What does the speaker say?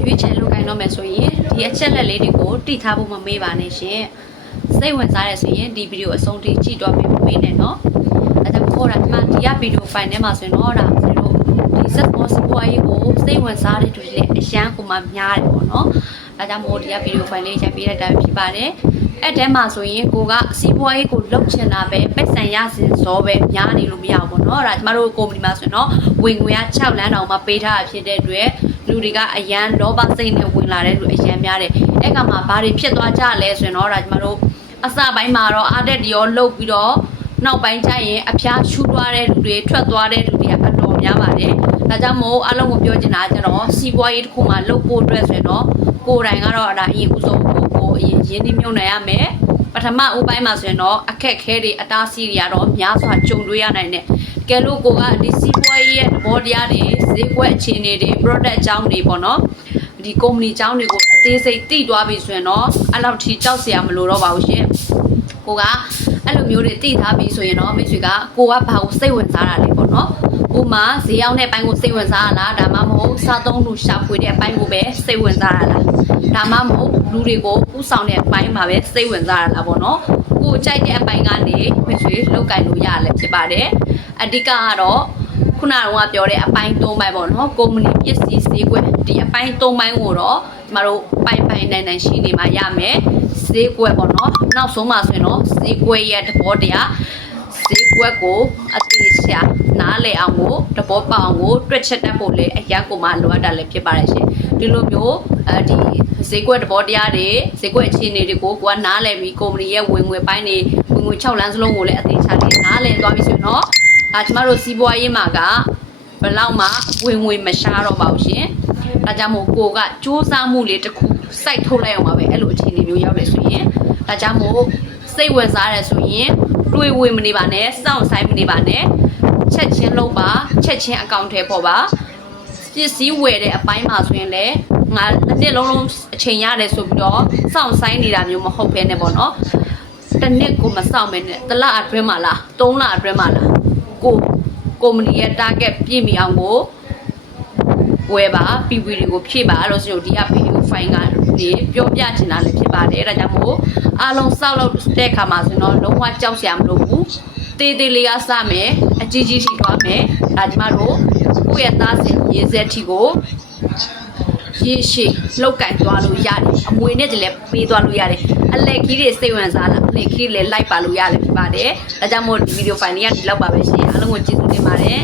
ရွေးချယ်လုပ်ကိုင်တော့မယ်ဆိုရင်ဒီအချက်လက်လေးတွေကိုတိထားဖို့မမေ့ပါနဲ့ရှင်စိတ်ဝင်စားရဆိုရင်ဒီဗီဒီယိုအဆုံးထိကြည့်တော့မမေ့နဲ့နော်အဲဒါကိုဒီမှာဒီကဗီဒီယိုဖိုင်ထဲမှာဆိုရင်တော့ဒါတို့ဒီစက်ပေါ်စပွားရေးကိုစိတ်ဝင်စားတဲ့သူတွေလည်းအရန်ကိုမှများတယ်ပေါ့နော်ဒါကြောင့်မို့ဒီကဗီဒီယိုဖိုင်လေးရိုက်ပေးတဲ့တိုင်းဖြစ်ပါတယ်အဲ့တဲမှာဆိုရင်ကိုကစီးပွားရေးကိုလုပ်ချင်တာပဲပတ်စံရစင်စောပဲများနေလို့မရဘူးပေါ့နော်ဒါကျမတို့ကုမ္ပဏီမှာဆိုရင်တော့ဝင်ငွေက6လမ်းတောင်မှပေးထားတာဖြစ်တဲ့အတွက်လူတွေကအရန်လောဘစိတ်နဲ့ဝင်လာတဲ့လူအရန်များတယ်အဲ့ကမှာဘာတွေဖြစ်သွားကြလဲဆိုရင်တော့ဒါကျမတို့အစပိုင်းမှာတော့အားတက်တရောလှုပ်ပြီးတော့နောက်ပိုင်းကျရင်အဖျားရှူသွားတဲ့လူတွေထွက်သွားတဲ့လူတွေကအတော်များပါတယ်ဒါကြောင့်မို့အလုံးကိုပြောချင်တာကျတော့စီးပွားရေးတစ်ခုမှလှုပ်ဖို့အတွက်ဆိုရင်တော့ကိုယ်တိုင်ကတော့အရင်ဦးဆုံးကိုအရင်ရင်းနှီးမြှုပ်နှံရမယ်ပထမဦးပိုင်းမှာဆိုရင်တော့အခက်ခဲတွေအတားအဆီးတွေကတော့များစွာကြုံတွေ့ရနိုင်တယ်ကဲလို့ကိုကဒီစီးပွားရေးရဲ့သဘောတရားတွေဈေးကွက်အခြေအနေတွေ product အကြောင်းတွေပေါ့နော်ဒီကုမ္ပဏီအကြောင်းတွေကိုအသေးစိတ်သိသွားပြီဆိုရင်တော့အဲ့လောက်ထိကြောက်စရာမလိုတော့ပါဘူးရှင်ကိုကအဲ့လိုမျိုးတွေသိထားပြီဆိုရင်တော့မိတ်ဆွေကကိုကဘာကိုစိတ်ဝင်စားတာလဲပေါ့နော်ဥမာဈေးရောက်တဲ့အပိုင်းကိုစိတ်ဝင်စားရလားဒါမှမဟုတ်စားသုံးလူရှာဖွေတဲ့အပိုင်းကိုပဲစိတ်ဝင်စားရလားဒါမှမဟုတ်လူတွေကိုဥဆောင်တဲ့အပိုင်းမှာပဲစိတ်ဝင်စားရလားပေါ့နော်ကိုကြိုက်တဲ့အပိုင်းကနေမိတ်ဆွေလောက်ကင်လို့ရလဲဖြစ်ပါတယ်အဓိကကတော့ခုနကပြောတဲ့အပိုင်း၃ပိုင်းပေါ့နော်ကုမ္ပဏီပစ္စည်းဈေးကွက်ဒီအပိုင်း၃ပိုင်းကိုတော့ကျမတို့ပိုင်နိုင်ရှိနေမှာရမယ်ဈေးကွက်ပေါ့နော်နောက်ဆုံးမှာဆိုရင်တော့ဈေးကွက်ရဲ့သဘောတရားဈေးကွက်ကိုအသေးချာနားလည်အောင်ကိုသဘောပေါက်အောင်ကိုတွက်ချက်တတ်ဖို့လေအရန်ကိုမှလိုအပ်တာလည်းဖြစ်ပါတယ်ရှင်ဒီလိုမျိုးဒီဈေးကွက်သဘောတရားတွေဈေးကွက်အခြေအနေတွေကိုကိုကနားလည်ပြီးကုမ္ပဏီရဲ့ဝင်ငွေပိုင်းတွေဝင်ငွေ6လမ်းစလုံးကိုလည်းအသေးချာလေးနားလည်သွားပြီဆိုရင်တော့ကျမတို့စီးပွားရေးမှာကဘယ်လောက်မှဝင်ငွေမရှားတော့ပါဘူးရှင်ဒါကြောင့်မို့ကိုကစူးစမ်းမှုလေးတစ်ခုစိုက်ထုတ်လိုက်အောင်ပါပဲအဲ့လိုအခြေအနေမျိုးရောက်တယ်ဆိုရင်ဒါကြောင့်မို့စိတ်ဝင်စားတယ်ဆိုရင်တွေးဝေမနေပါနဲ့စောင့်ဆိုင်မနေပါနဲ့ချက်ချင်းလုပ်ပါချက်ချင်းအကောင့်ထဲပေါ်ပါပစ္စည်းဝယ်တဲ့အပိုင်းမှာဆိုရင်လည်းငါတစ်နှစ်လုံးအချိန်ရတယ်ဆိုပြီးတော့စောင့်ဆိုင်နေတာမျိုးမဟုတ်ဘဲနဲ့ပေါ့နော်တစ်နှစ်ကိုမစောင့်မဲနဲ့တစ်လအတွင်းမှာလား3လအတွင်းမှာလားကိုကုမ္ပဏီရဲ့ target ပြည့်မီအောင်ကိုဝယ်ပါ PV တွေကိုဖြည့်ပါလို့ဆိုတော့ဒီက video file ကနေပြောပြချင်တာလည်းဖြစ်ပါတယ်ဒါကြောင့်မို့အားလုံးစောက်လို့တဲ့အခါမှာဆိုတော့လုံးဝကြောက်စရာမလိုဘူးတေးသေးလေးကစမယ်အကြီးကြီးထိသွားမယ်ဒါကျမတို့ကိုယ့်ရဲ့သားစင်ရေးစက်ထီကိုရေရှိလောက်ကင်သွားလို့ရတယ်အမွေနဲ့တည်းလည်းပေးသွားလို့ရတယ်အလက်ကြီးတွေစိတ်ဝင်စားလားအလက်ကြီးလည်းလိုက်ပါလို့ရတယ်ဖြစ်ပါတယ်ဒါကြောင့်မို့ဒီ video file လေးကဒီလောက်ပါပဲရှင်အားလုံးကိုကျေးဇူးတင်ပါတယ်